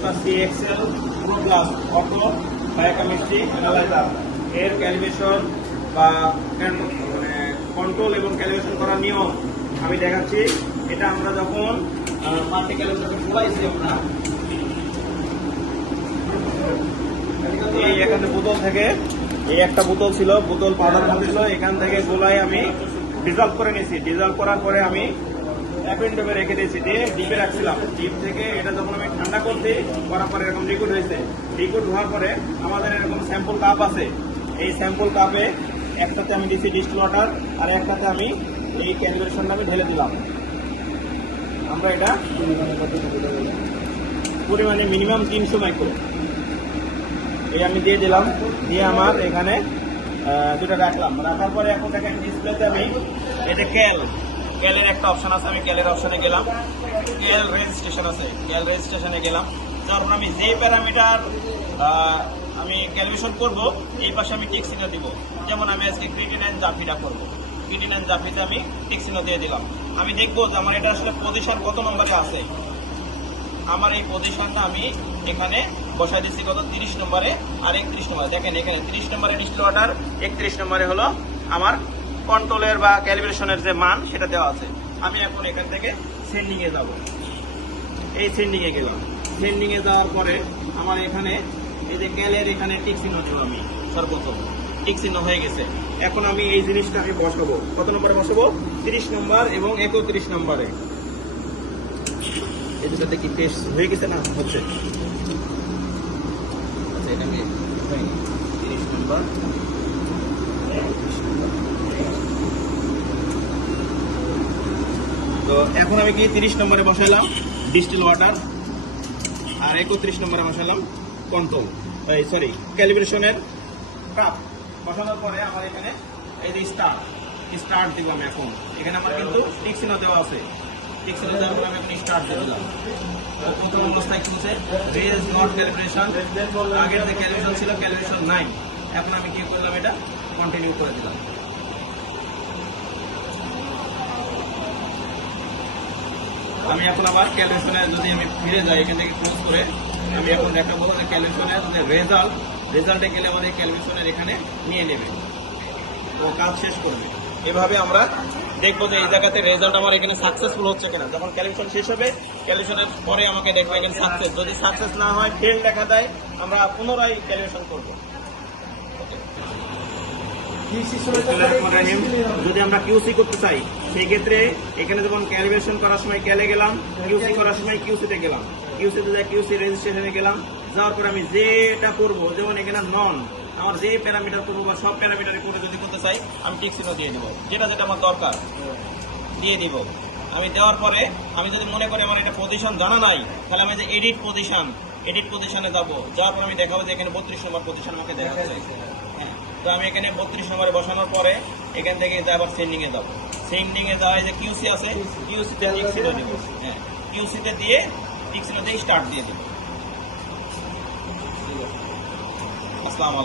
Expert CXL pro plus auto biochemistry analyser এর calibration বা মানে কন্ট্রোল এবং ক্যালিব্রেশন করার নিয়ম আমি দেখাচ্ছি। এটা আমরা যখন মাল্টি ক্যালিব্রেশন ঘুরাইছি আমরা এই এখানে বোতল থেকে এই একটা বোতল ছিল, বোতল পাউডার ছিল, এখান থেকে গোলায় আমি ডিজলভ করে নিয়েছি। ডিজলভ করার পরে আমি অ্যাপেন্ডোপে রেখে দিয়েছি, দিয়ে ডিপে রাখছিলাম। ডিপ থেকে এটা যখন আমি ঠান্ডা করছি করার পরে এরকম লিকুইড হয়েছে। লিকুইড হওয়ার পরে আমাদের এরকম স্যাম্পল কাপ আছে, এই স্যাম্পল কাপে একটাতে আমি দিচ্ছি ডিস্টিল ওয়াটার আর একটাতে আমি এই ক্যালিব্রেশনটা আমি ঢেলে দিলাম। আমরা এটা পরিমাণে মিনিমাম 300 মাইক্রো এই আমি দিয়ে দিলাম, দিয়ে আমার এখানে দুটো রাখলাম। রাখার পরে এখন দেখেন ডিসপ্লেতে আমি এটা ক্যালের একটা অপশন আছে, আমি ক্যালের অপশনে গেলাম, ক্যাল রেজিস্ট্রেশন আছে, ক্যাল রেজিস্ট্রেশনে গেলাম। তারপর আমি যে প্যারামিটার আমি ক্যালিব্রেশন করব এই পাশে আমি টিক চিহ্ন দিব। যেমন আমি আজকে ক্রিটিনাইন জাফিটা করব, ক্রিটিনাইন জাফিতে আমি টিক চিহ্ন দিয়ে দিলাম। আমি দেখবো যে আমার এটা আসলে পজিশন কত নম্বরে আছে। আমার এই পজিশনটা আমি এখানে বসাই দিচ্ছি কত 30 নম্বরে আর 31 নম্বরে। দেখেন এখানে 30 নম্বরে ডিস্টিল ওয়াটার, 31 নম্বরে হলো আমার কন্ট্রোলের বা ক্যালিব্রেশনের যে মান সেটা দেওয়া আছে। আমি এখন এখান থেকে সেন্ডিং এ যাব, এই সেন্ডিং এ গেলাম। সেন্ডিং এ যাওয়ার পরে আমার এখানে এই যে ক্যালের এখানে টিক চিহ্ন দেবো আমি, সর্বপ্রথম টিক চিহ্ন হয়ে গেছে। এখন আমি এই জিনিসটা আমি বসাবো, কত নম্বরে বসাবো 30 নম্বর এবং 31 নম্বরে। এই দুটাতে কি টেস্ট হয়ে গেছে না হচ্ছে? আচ্ছা এটা আমি 30 নম্বর, তো এখন আমি কি 30 নম্বরে বসাইলাম ডিস্টিল ওয়াটার আর 31 নম্বরে বসাইলাম কন্ট্রোল সরি ক্যালিব্রেশনের কাপ। বসানোর পরে আমার এখানে এই যে স্টার্ট দিব আমি। এখন এখানে আমার কিন্তু টিক চিহ্ন দেওয়া আছে, টিক চিহ্ন দেওয়ার পরে আমি এখন স্টার্ট দিয়ে দিলাম। প্রথম অবস্থায় কি হচ্ছে রেজ নট ক্যালিব্রেশন, আগের যে ক্যালিব্রেশন ছিল ক্যালিব্রেশন 9। এখন আমি কি করলাম এটা কন্টিনিউ করে দিলাম। আমি এখন আবার ক্যালিব্রেশনে যদি আমি ফিরে যাই এখান থেকে ক্লোজ করে আমি এখন দেখাবো যে ক্যালিব্রেশনের যে রেজাল্টে গেলে আমাদের ক্যালিব্রেশনের এখানে নিয়ে নেবে ও কাজ শেষ করবে। এভাবে আমরা দেখবো যে এই জায়গাতে রেজাল্ট আমার এখানে সাকসেসফুল হচ্ছে কিনা। যখন ক্যালিব্রেশন শেষ হবে ক্যালিব্রেশনের পরে আমাকে দেখবো এখানে সাকসেস। যদি সাকসেস না হয় ফেল দেখা দেয় আমরা পুনরায় ক্যালিব্রেশন করবো। যদি আমরা কিউসি করতে চাই সেই ক্ষেত্রে এখানে যেমন ক্যালিব্রেশন করার সময় ক্যালে গেলাম, কিউসি করার সময় কিউসিতে গেলাম, কিউসিতে যাই কিউসি রেজিস্ট্রেশনে গেলাম। যাওয়ার পরে আমি যেটা করবো, যেমন এখানে নন আমার যে প্যারামিটার করবো বা সব প্যারামিটারে করে যদি করতে চাই আমি টিক চিহ্ন দিয়ে দেবো, যেটা যেটা আমার দরকার দিয়ে দিব। আমি দেওয়ার পরে আমি যদি মনে করি আমার একটা পজিশন জানা নাই তাহলে আমি যে এডিট পজিশনে যাবো। যাওয়ার পর আমি দেখাবো যে এখানে 32 নম্বর পজিশন আমাকে দেখাচ্ছে। হ্যাঁ, তো আমি এখানে 32 নম্বরে বসানোর পরে এখান থেকে আবার সেন্ডিং এ যাবো। সেন্ডিং এ যাওয়া যে কিউসি আছে কিউসিতে টিক চিহ্ন দেবো। হ্যাঁ, কিউসিতে দিয়ে টিক চিহ্ন দিয়ে স্টার্ট দিয়ে দেবো। আসসালামু আলাইকুম।